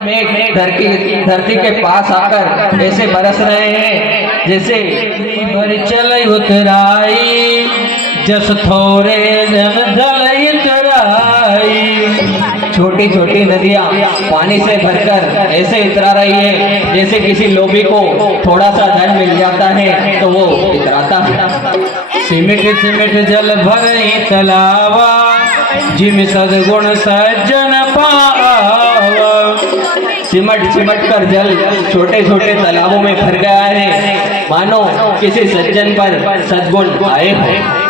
मेघ धरती के पास आकर ऐसे बरस रहे हैं जैसे भर चल उतराई, जस थोड़े जल उतराई। छोटी छोटी नदियां पानी से भरकर ऐसे इतरा रही है जैसे किसी लोभी को थोड़ा सा धन मिल जाता है तो वो इतराता है। सिमट सिमट जल भरई तलावा, जिम सदगुण सज्जन पावा। सिमट सिमट कर जल छोटे छोटे तालाबों में भर गया है, मानो किसी सज्जन पर सद्गुण आए हो।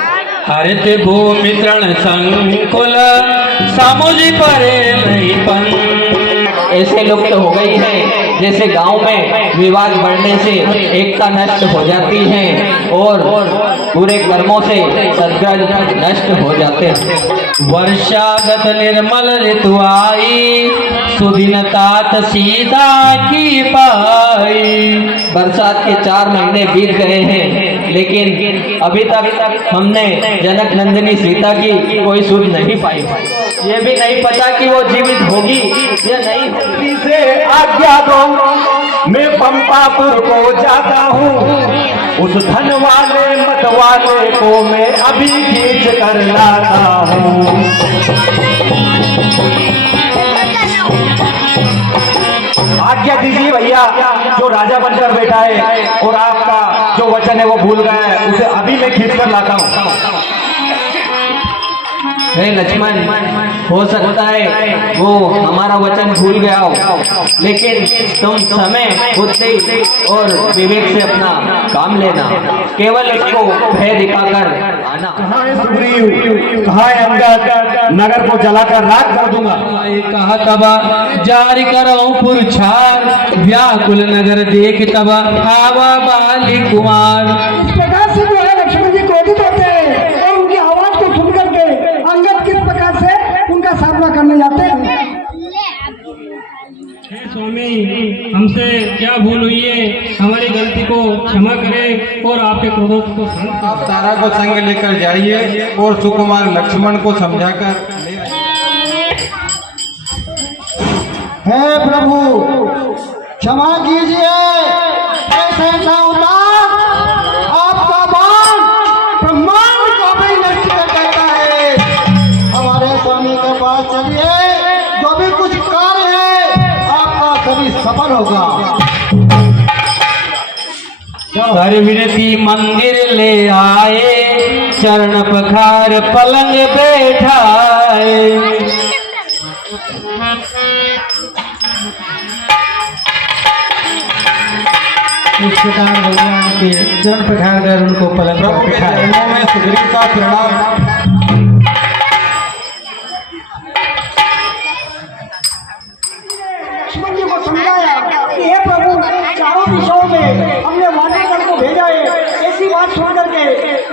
हरित भूमि तृण संकुल, सामुझी परे नहीं पन। ऐसे लुप्त हो गई है जैसे गांव में विवाद बढ़ने से एकता नष्ट हो जाती है और पूरे कर्मों से सद्गुण नष्ट हो जाते हैं। वर्षागत निर्मल ऋतु आई, सुदिन तात सीता की पाई। बरसात के 4 महीने बीत गए हैं लेकिन अभी तक हमने जनक नंदिनी सीता की कोई सुध नहीं पाई। ये भी नहीं पता कि वो जीवित होगी या नहीं होगी। से आज्ञा दो, मैं पंपापुर को जाता हूँ, उस धन वाले मत वाले को मैं अभी खींच कर लाता हूँ। आज्ञा दीजिए भैया, जो राजा बनकर बैठा है और आपका जो वचन है वो भूल गया है, उसे अभी मैं खींच कर लाता हूँ। हे लक्ष्मण, हो सकता है वो हमारा वचन भूल गया हो, लेकिन तुम समय बुद्धि और विवेक से अपना काम लेना, केवल इसको भय दिखाकर आना। कहाँ है सुग्रीव, कहाँ है अंगद? नगर को जलाकर राख कर दूंगा। कहा तबा जारी करो पुरछार, व्याकुल नगर देख तबा आवा बाली कुमार। इस प्रकार से जो है लक्ष्मण जी क्रोधित होते हैं और उनकी आवाज को सुन करके अंगद किस प्रकार से उनका सामना करने जाते हैं। स्वामी, हमसे क्या भूल हुई है, हमारी गलती को क्षमा करें और आपके क्रोध को शांत। आप तारा को संग लेकर जाइए और सुकुमार लक्ष्मण को समझाकर ले आइए। हे प्रभु क्षमा कीजिए, ऐसे न उतार, आपका बाण ब्रह्मांड को भी नष्ट कर देता है। हमारे स्वामी के पास चलिए, जो भी कुछ कार्य है आपका सभी सफल होगा। कर विनती मंदिर ले आए, चरण पखार पलंग बैठाए। इस प्रकार भगवान के चरण पखार कर उनको पलंग पर प्रभु के बैठाए। चरणों में सुग्रीव का प्रणाम। लक्ष्मण जी को समझाया कि हे प्रभु, चारों दिशाओं में हमने वानरगण को भेजा है। ऐसी बात सुन करके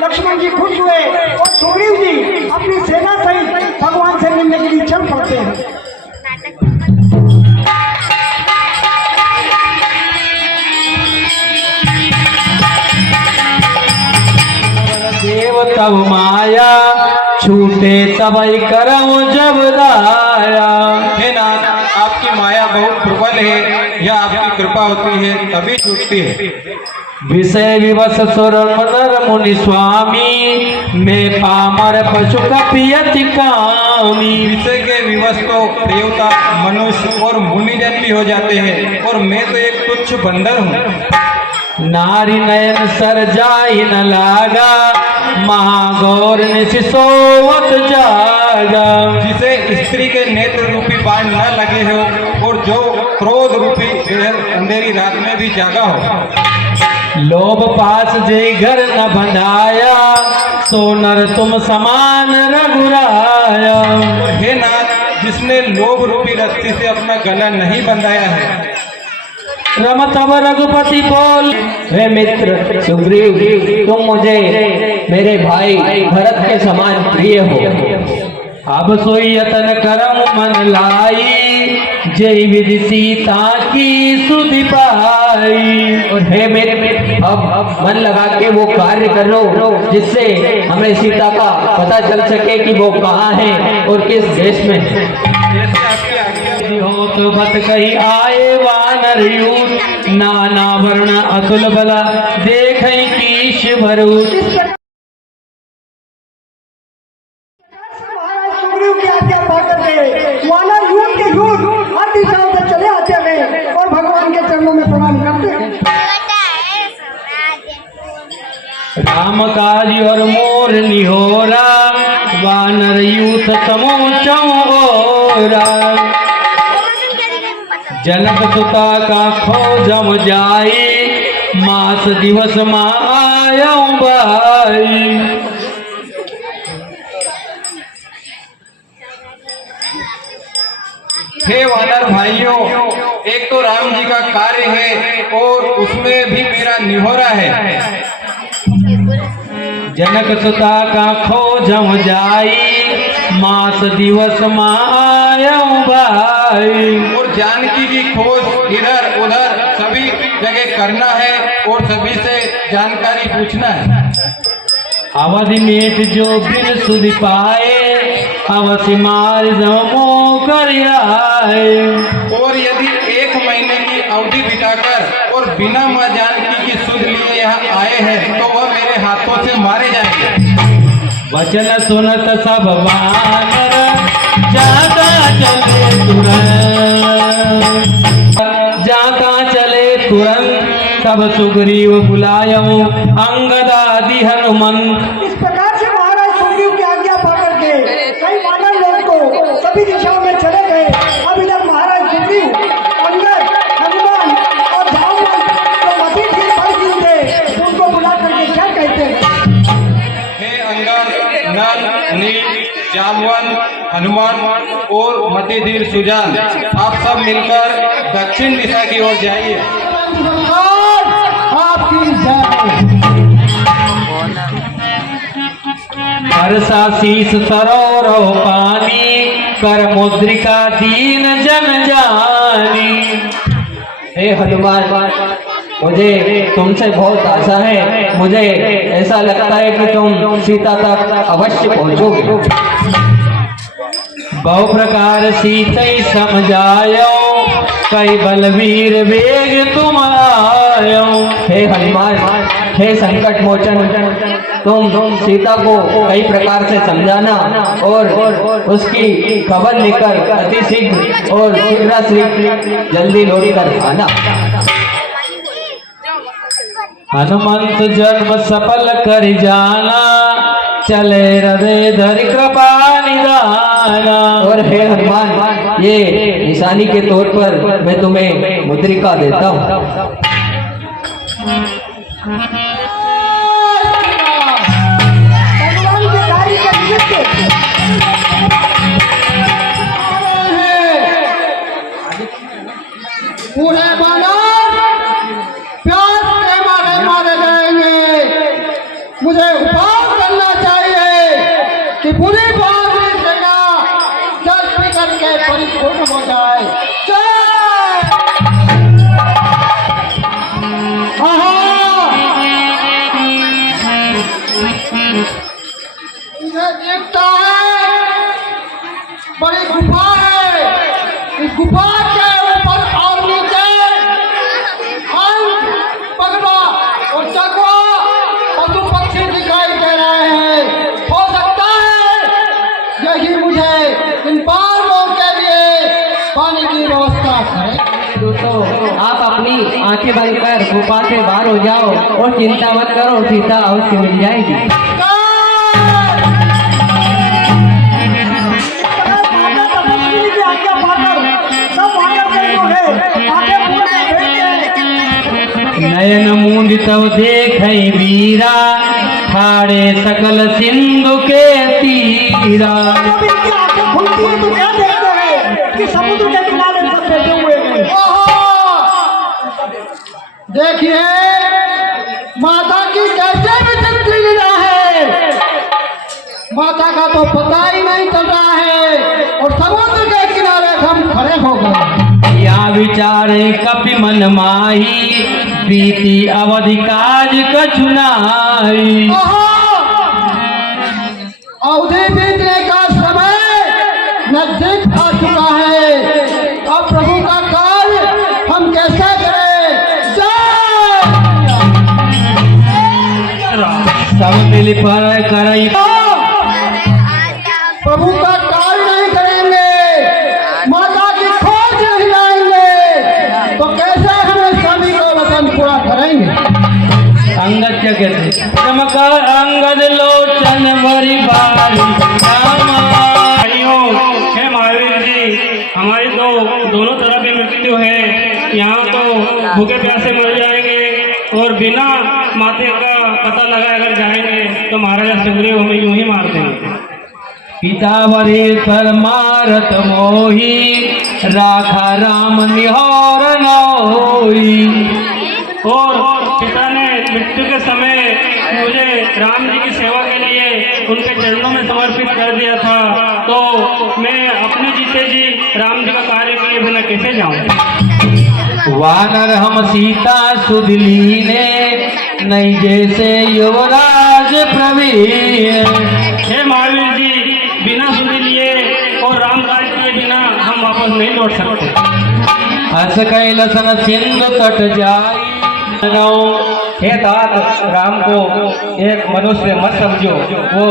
लक्ष्मण जी खुश हुए और सुग्रीव जी अपनी सेना सहित भगवान से मिलने के लिए चल पड़ते हैं। देव तब माया, छूटे तबई करम जब दाया। हे नाथ, आपकी माया बहुत प्रबल है, या आपकी कृपा होती है तभी छूटती है। विषय विवश सुर नर मुनि स्वामी, मैं पामर पशु कपियति कामी। विषय के विवश तो देवता, मनुष्य और मुनिजन भी हो जाते हैं और मैं तो एक तुच्छ बंदर हूँ। नारी नयन सर जाई न लागा, महागौर ने सोवत जागा। जिसे स्त्री के नेत्र रूपी बाण न लगे हो और जो क्रोध रूपी अंधेरी रात में भी जागा हो। लोभ पास जे घर न बंधाया, सोनर तुम समान रघुराया। हे नाथ, जिसने लोभ रूपी रस्सी से अपना गला नहीं बंधाया है। रम तब रघुपति बोल, हे मित्र सुग्रीव, तुम मुझे मेरे भाई भरत के समान प्रिय हो। अब सोई यतन करम मन लाई, जय विधि सीता की सुधि पाई। और हे मेरे अब मन लगा के वो कार्य करो जिससे हमें सीता का पता चल सके कि वो कहाँ है और किस देश में है। जैसे आपकी आज्ञा हो बहुत बत कही आए वानर यूथ, नाना वर्ण अतुल बला देख कीश भरूत। महाराज सुग्रीव की आज्ञा पाकर के वानर यूथ के यूथ हर दिशाओं से चले आते हैं और भगवान के चरणों में प्रणाम करते हैं। राम काज और मोर निहोरा, वानर यूथ समूचा ओरा। जनक सुता का खोजम जाई, मास दिवस माँ आयऊ बाई। हे वानर भाइयों, एक तो राम जी का कार्य है और उसमें भी मेरा निहोरा है। जनक सुता का खोजम जाई, मास दिवस माँ आयऊ बाई। और जानकी की खोज इधर उधर सभी जगह करना है और सभी से जानकारी पूछना है। अवधि मेट जो बिन सुधि पाए, अवश्य मार जमो कर आए। और यदि 1 महीने की अवधि बिताकर और बिना माँ जानकी की सुध लिए यहाँ आए हैं तो वह मेरे हाथों से मारे जाएंगे। वचन सुनत सब वानर, जाता चले तुरंत, जाता चले तुरंत। तब सुग्रीव बुलायऊ अंगदादि हनुमंत। इस प्रकार से महाराज सुग्रीव की आज्ञा पाकर के कई वानर लोग को सभी दिशाओं में चले गए। अब इधर महाराज सुग्रीव, अंगद, हनुमान और जामवंत जो मती थी पर थे उनको बुला करके क्या कहते हैं? हे अंगद, नल, नील, जामवंत, हनुमान और मतिधीर सुजान, आप सब मिलकर दक्षिण दिशा की ओर जाइए। आपकी जय। हर्षा शीस सरोवरो पानी, कर मुद्रिका दीन जन जानी। हे हनुमान, मुझे तुमसे बहुत आशा है। मुझे ऐसा लगता है कि तुम सीता तक अवश्य पहुंचोगे। बहु प्रकार सीतई समझायो, कई बलवीर वेग तुम आयो। हे हनुमान, हे संकट मोचन, तुम सीता को कई प्रकार से समझाना और उसकी खबर लेकर अति शीघ्र और शीघ्र जल्दी लौट कर आना। हनुमंत जन्म सफल कर जाना, चले हृदय धरि कृपा निदाना। और हे हनुमान, ये निशानी के तौर पर मैं तुम्हें मुद्रिका देता हूँ। भगवान के कार्य का निमित्त पूरे वानर प्यार के मारे मारे जाएंगे। मुझे उपाय करना चाहिए कि पूरी बहादुरी सेना जल पी करके परिपूर्ण हो जाए। मुझे देखता है बड़ी गुफा है, इस गुफा के ऊपर और नीचे पगड़ा और चकवा पशु पक्षी दिखाई दे रहे हैं। हो सकता है यही मुझे इन बालों के लिए पानी की व्यवस्था करे। दोस्तों, आप अपनी आंखें बंद कर गुफा से बाहर हो जाओ और चिंता मत करो, सीता अवश्य मिल जाएगी। नयन मूंद तब देख वीरा, ठाड़े सकल सिंधु के तीरा। जब इनकी आंखें खुलती हैं तो क्या देखते हैं कि समुद्र के किनारे सब बैठे हुए हैं। देखिए माता की कैसे विचक्षण लीला है। माता का तो पता ही नहीं चल रहा है और समुद्र के किनारे हम खड़े हो गए। या विचारे कपि मन माही, बीती अवधि काज कछुनाई। अवधि बीतने का समय नजदीक आ चुका है। अब प्रभु विफल करई प्रभु का कार्य नहीं करेंगे, माता की खोज नहीं लाएंगे, तो कैसे हमें सभी को वचन पूरा करेंगे? अंगद क्या कहते? चमका अंगद लोचन भरी बारी भाइयों, हे महावीर जी, हमारी तो दोनों तरफ ही मृत्यु है। यहाँ तो भूखे प्यासे मर जाएंगे और बिना माते का पता लगाए अगर जाएंगे तो महाराजा सुग्रीव हमें यूं ही मार देंगे। पितावरे पर मारत मोही राखा राम निहोर न होई। और पिता ने मृत्यु के समय मुझे राम जी की सेवा के लिए उनके चरणों में समर्पित कर दिया था, तो मैं अपने जीते जी राम जी का कार्य किए बिना कैसे जाऊं? वानर हम सीता सुध लीने नहीं जैसे युवराज प्रवीण। हे महावीर जी, बिना सुध लिए और राम काज किए बिना हम वापस नहीं लौट सकते। हस कैलसन सिंधु तट जाई। हे तात, राम को एक मनुष्य मत समझो, वो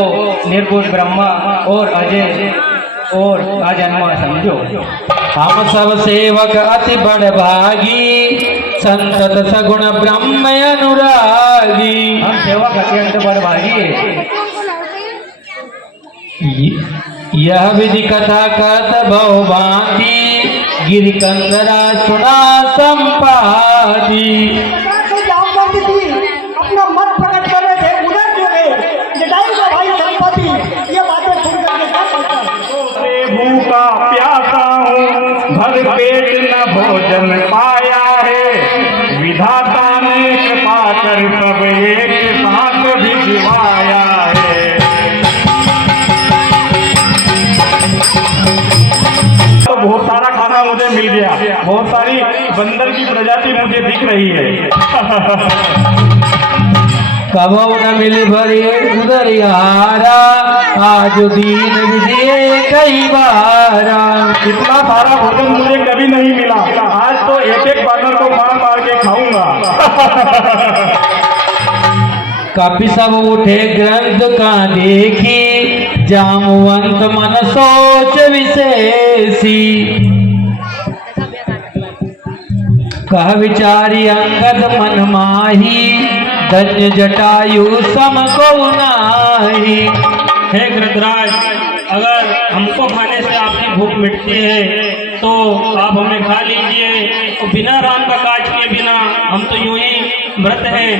निर्गुण ब्रह्मा और अजय और अजन्मा समझो। हम सब सेवक अति बड़ भागी संतत सगुण ब्रह्म अनुरागी। हम सेवक अत्यंत बड़भागी है। यह विधि कथा कथ बहुभांति गिरिकंदरा सुना संपाति। अपना मत प्रकट कर रहे थे, उधर जो है जटायु का भाई संपत्ति, ये बातें सुन करके क्या कहता है? भूखा प्यासा हूँ, भर पेट न भोजन पाया है, विधाता ने कृपा कर सब एक साथ भिजवाया है। तो बहुत सारा खाना मुझे मिल गया, बहुत सारी बंदर की प्रजाति मुझे दिख रही है। कबौ न मिल भरे उदरियारा आज दीन विजय कई बारा। इतना सारा भोजन मुझे कभी नहीं मिला, आज तो एक एक बानर को मार मार के खाऊंगा। कपि सब उठे ग्रंथ का देखी जामवंत मन सोच विशेषी। कह विचारी अंगद मन माही धन्य जटायु सम को नाही। हे गृधराज, अगर हमको खाने से आपकी भूख मिटती है तो आप हमें खा लीजिए, और बिना राम का काज किए बिना हम तो यूं ही मृत हैं।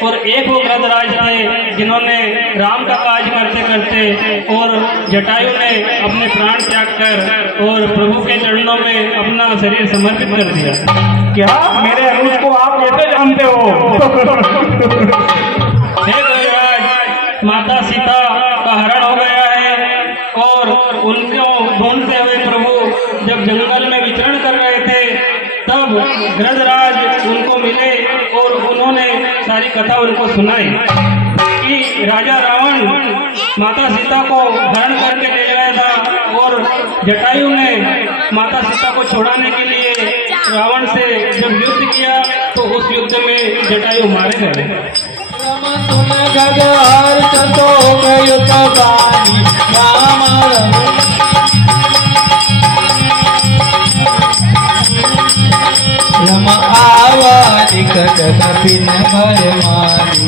और एक वो गृधराज थे जिन्होंने राम का काज करते करते और जटायु ने अपने प्राण त्याग कर और प्रभु के चरणों में अपना शरीर समर्पित कर दिया। क्या मेरे अनुज को आप कैसे जानते हो? हे गृधराज, माता सीता का हरण हो गया है और उनको ढूंढते हुए प्रभु जब जंगल में विचरण कर रहे थे तब गृधराज उनको मिले और उन्होंने सारी कथा उनको सुनाई कि राजा रावण माता सीता को हरण करके ले गया था और जटायु ने माता सीता को छुड़ाने के लिए रावण से जब युद्ध किया तो उस युद्ध में जटायु मारे गए। रम आवा निकट कपिन भर मारी।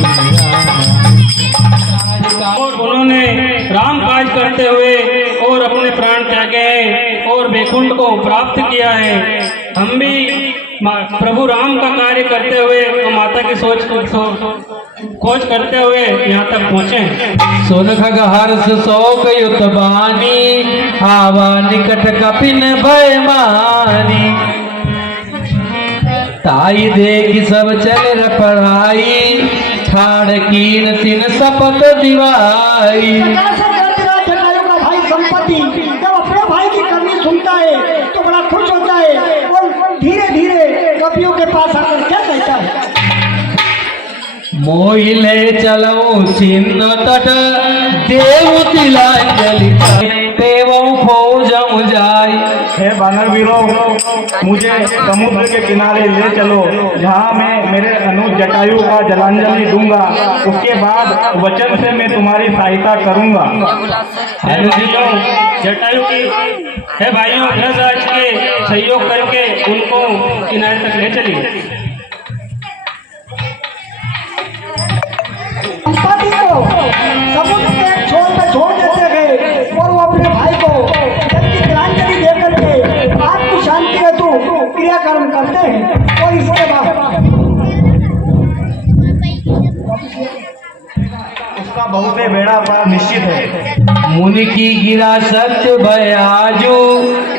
और उन्होंने राम काज करते हुए और अपने प्राण त्यागे हैं और वैकुंठ को प्राप्त किया है। हम भी प्रभु राम का कार्य करते हुए और माता की खोज करते हुए यहाँ तक पहुँचे हैं। सुन खग हर्ष शोक युत बानी आवा निकट कपिन भय मानी। ताई देख सब चल पढ़ाई ठाड़ कीन तिन सपत दिवाई। जटायु का भाई संपत्ति जब अपने भाई की करनी सुनता है तो बड़ा खुश होता है और धीरे धीरे कपियों के पास आकर क्या कहता है? मोहिले चलो सिंधु तट देव तिलांजलि देव खोजम जाय। हे वानर वीरों, मुझे समुद्र के किनारे ले चलो, जहाँ मैं मेरे अनुज जटायु का जलांजलि दूंगा। उसके बाद वचन से मैं तुम्हारी सहायता करूंगा। हे भाइयों, जटायु की हे भाइयों ग्रहराज के सहयोग करके उनको किनारे तक ले चलिए। संपत्ति को समुद्र के एक छोर पे छोड़ देते गए और वो अपने भाई को जबकि तिलांजलि दे करके आत्म शांति हेतु क्रियाकर्म करते हैं। और इसके बाद उसका बहुत ही बेड़ा पार निश्चित है। मुनि की गिरा सत्य बयाजू,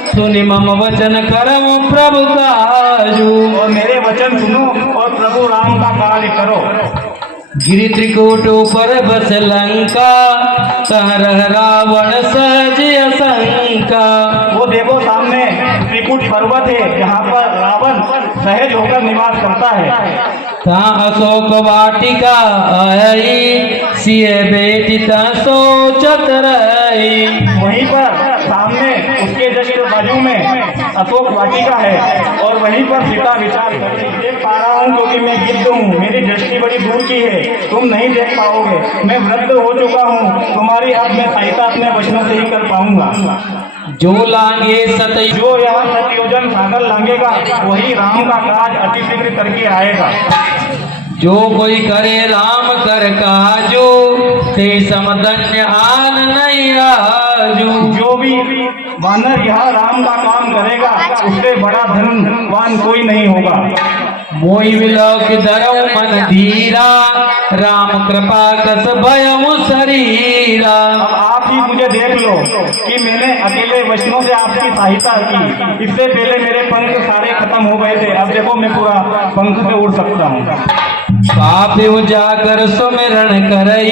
सुनि मम वचन करम प्रभु काजू। और मेरे वचन सुनो और प्रभु राम का कार्य करो। गिरि त्रिकूट पर बस लंका, कह रह रावण सहज असंका। वो देखो सामने त्रिकुट पर्वत है, जहाँ पर रावण सहज होकर निवास करता है। तहाँ अशोक वाटिका आई, सिय बेटी ता सोचत रही। वहीं पर सामने उसके जस्ट बाजू में अशोक वाटिका है और वहीं पर सीता विचार कर रही। देख पा रहा हूँ क्योंकि मैं गिद्ध हूँ, मेरी दृष्टि बड़ी दूर की है, तुम नहीं देख पाओगे। मैं वृद्ध हो चुका हूँ, तुम्हारी अब मैं सहायता अपने वचनों से ही कर पाऊंगा। जो लांगे सतई, जो यहाँ सत्योजन सागर लांगेगा वही राम का काज अति शीघ्र करके आएगा। जो कोई करे राम कर काजो, ते समधन्य आन नहीं राजू। जो भी वानर यहाँ राम का काम करेगा उससे बड़ा धनवान कोई नहीं होगा। मोहि विलोक धरऊ मन धीरा, राम कृपा कस भयमु शरीरा। अब आप ही मुझे देख लो कि मैंने अकेले वचनों से आपकी सहायता की। इससे पहले मेरे पंख सारे खत्म हो गए थे, अब देखो मैं पूरा पंख से उड़ सकता हूँ। पापियो जाकर सुमिरन करई,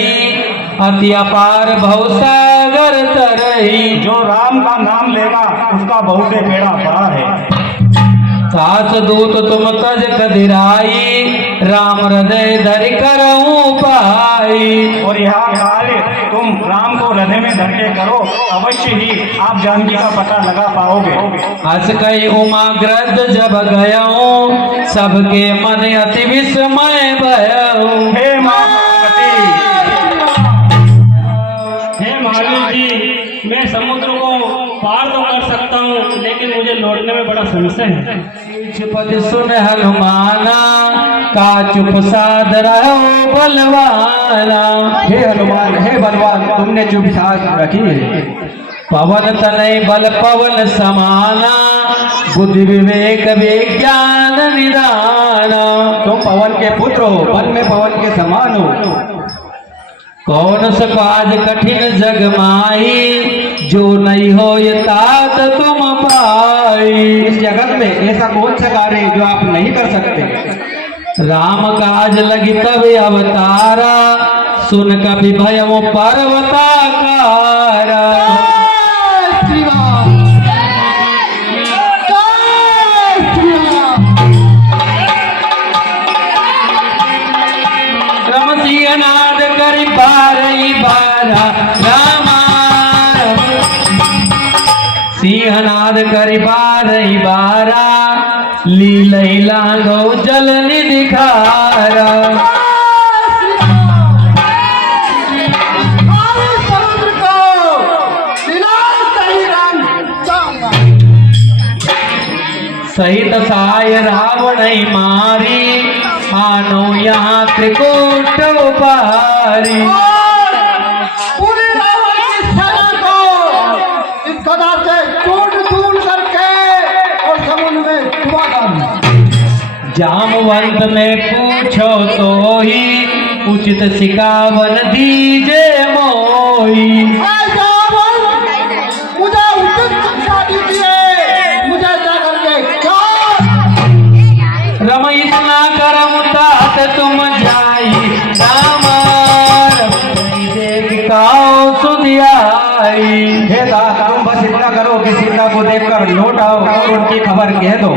अति अपार भव सागर तरई। जो राम का नाम लेगा उसका बहुत से बेड़ा पार है। सास दूत तुम तज कदिराई, राम हृदय धरि करऊं पाई। और यह कार्य तुम राम को हृदय में धर के करो, अवश्य ही आप जानकी का पता लगा पाओगे। हस कई उमाग्रद जब गयऊं, सबके मन अति विस्मय भयऊं। हे माँ पार्वती, हे महावीर जी, मैं समुद्र को पार तो कर सकता हूँ, लेकिन मुझे लौटने में बड़ा संशय है। पद सुन हनुमाना, का चुप साध रहो बलवाना। हे हनुमान, हे बलवान, तुमने चुप साध रखी है। पवन तनय बल पवन समाना, बुद्धि विवेक विज्ञान निदाना। तुम पवन के पुत्र हो, बल में पवन के समान हो। कौन स काज कठिन जग माही, जो नहीं हो ये तात तुम पाई। इस जगत में ऐसा कौन सा कार्य है जो आप नहीं कर सकते। राम काज लगी तब अवतारा, सुन कपि भयमु पर्वताकारा। श्री राम, श्री राम। रमसिया नाद करि बारई बारा, रामा सिंहनाद करि बारई बारा, लीलई लांगो जल निधि खारा। समुद्र को विनाश नहीं राम जाऊंगा। सहित साय रावण मारी, आनो यहाँ त्रिकूट पारी। पूरे रावण की सेना को इस गदा से चूर करके और समुद्र में डुबा डालूं। जामवंत ने पूछो तो ही, उचित सिकावन दीजे मोही। मुझे उचित शिक्षा दीजिए, मुझे जाकर के रम इतना करम तात तुम जाई, राम देख काओ सुधियाई। हे दास, तुम बस इतना करो कि सीता को देखकर लौट आओ और उनकी खबर कह दो।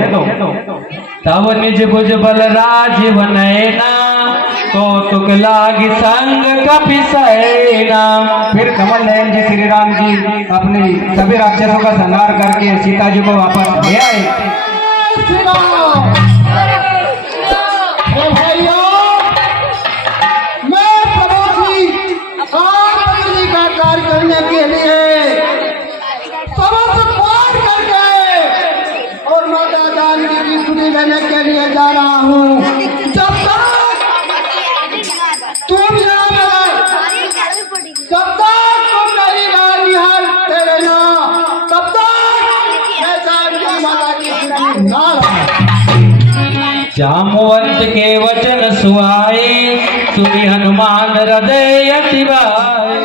तब निज भुज बल राजीव नैना, कौतुक लागी संग कपि सेना। फिर कमल नयन जी श्री राम जी अपने सभी राक्षसों का संहार करके सीता जी को वापस ले आए। श्री राम। हे भाइयों, मैं प्रभु जी आप जी का कार्य करने के लिए समस्त पाठ करके और माता जानकी की सुनी लेने के लिए जा रहा हूँ। जब तक तुम यहाँ जब तक तुम मेरी गाल निहाल तेरे ना, तब तक मैं जानकी माता की सुनी ना रहा। जामवंत के वचन सुहाए, सुनि हनुमान हृदय अति भाए।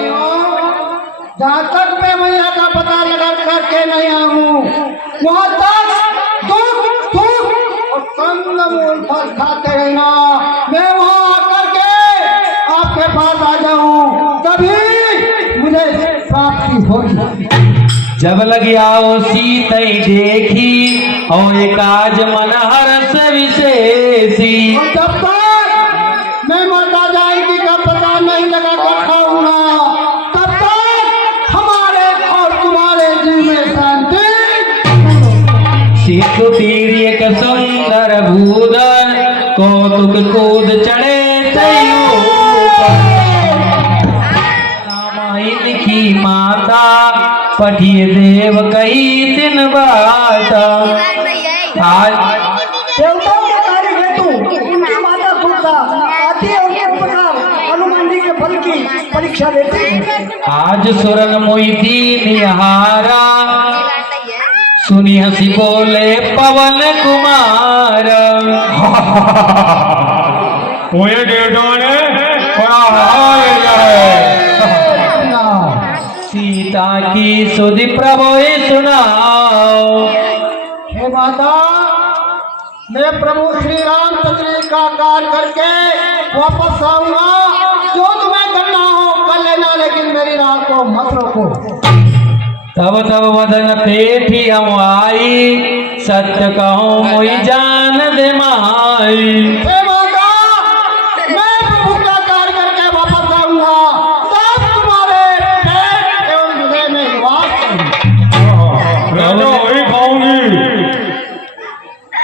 जहाँ तक मैं मैया का पता लगा करके नहीं आऊँ, वहाँ तक दुख सुख और कंदमूल फल खाते रहना। मैं वहाँ आकर के आपके पास आ जाऊँ, तभी मुझे प्राप्ति होगी। जब लगी आओ सीतई देखी, और काज मन हरस विशेषी। और जब तक मैं माता जानकी का पता नहीं लगा कर खाऊंगा, तब तक हमारे और तुम्हारे जीव में शांति। सिंधु तीर एक सुंदर भूधर, कौतुक कूद चढ़े तयू रामायण की माता, पठिए देव कई दिन बात। आज देवताओं का कार्य है तू, उनकी माता सुनता आती है, उनके प्रकार हनुमान जी के फल की परीक्षा लेती है। आज सुरन मोई दीन हारा, सुनी हंसी बोले पवन कुमार। मुझे देवताओं ने बड़ा हार है। सीता की सुधि प्रभु सुनाओ। हे माता, मैं प्रभु श्री रामचंद्र जी का कार्य करके वापस आऊंगा। जो तुम्हें करना हो कर लेना, लेकिन मेरी राह को मत रोको। तब तब वदन पेठी हम आई, सत्य कहूँ मोई जान दे माई। हे माता, मैं प्रभु का कार्य करके वापस आऊंगा, तब तुम्हारे पेट एवं हृदय में निवास करूंगा। मैं तो वही खाऊंगी।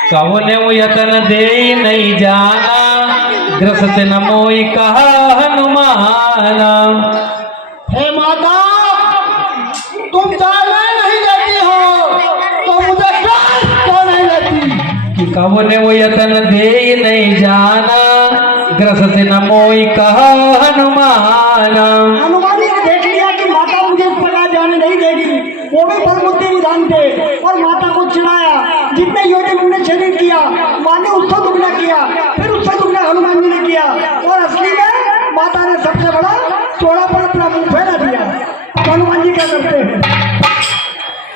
कवने वो यतन दे नहीं जाना, ग्रस्त न मोई कहा हनुमाना। हे माता, तुम जाने नहीं देती हो तो मुझे क्यों नहीं लेती? कि कवने वो यतन दे नहीं जाना, ग्रस्त न मोई कहा हनुमाना। हनुमान जी ने देख लिया कि माता मुझे इस प्रकार जाने नहीं देगी, वो भी बलबुद्धि निधान थे और माता को चिढ़ाया। जितने योजन उन्होंने शरीर किया, माँ ने उसको दुगना किया, फिर उससे दुगना हनुमान जी ने किया, और असली में माता ने सबसे बड़ा चौड़ा पर अपना मुंह फैला दिया। अब हनुमान जी क्या करते हैं?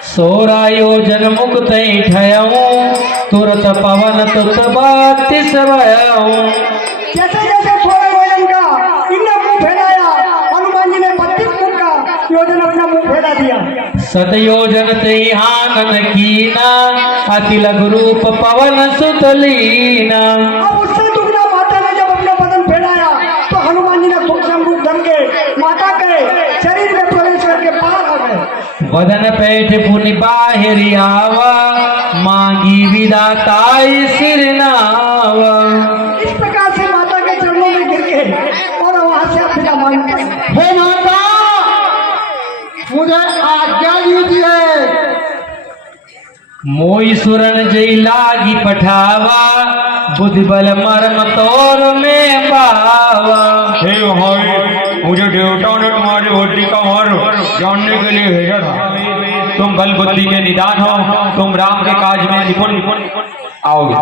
सोरा योजन मुक्त ठयऊं, तुरत पवन तुत बातिस भयऊं। जैसे जैसे 16 योजन का इनने मुंह फैलाया, हनुमान जी ने 32 फुट का योजन अपना मुंह फैला दिया। सत योजन तेहि आनन कीना, अति लघु रूप पवन सुत लीना। अब उससे दुगना माता ने जब अपना बदन फैलाया, तो हनुमान जी ने सूक्ष्म रूप धर के माता के शरीर में प्रवेश करके पार आ गए। वदन पैठ पुनि बाहिर आवा, मांगी विदाताई सिर नावा। इस प्रकार से माता के चरणों में गिर के और वहां से अपना मांगते, हे माता, मुझे आज्ञा दीजिए। मोई सुरन जई लागी पठावा, बुद्धि बल मर्म तोर में पावा। हे भाई, मुझे देवताओं ने तुम्हारी बुद्धि का मार जानने के लिए भेजा था। तुम बल बुद्धि के निदान हो, तुम राम के काज में निपुण आओगे।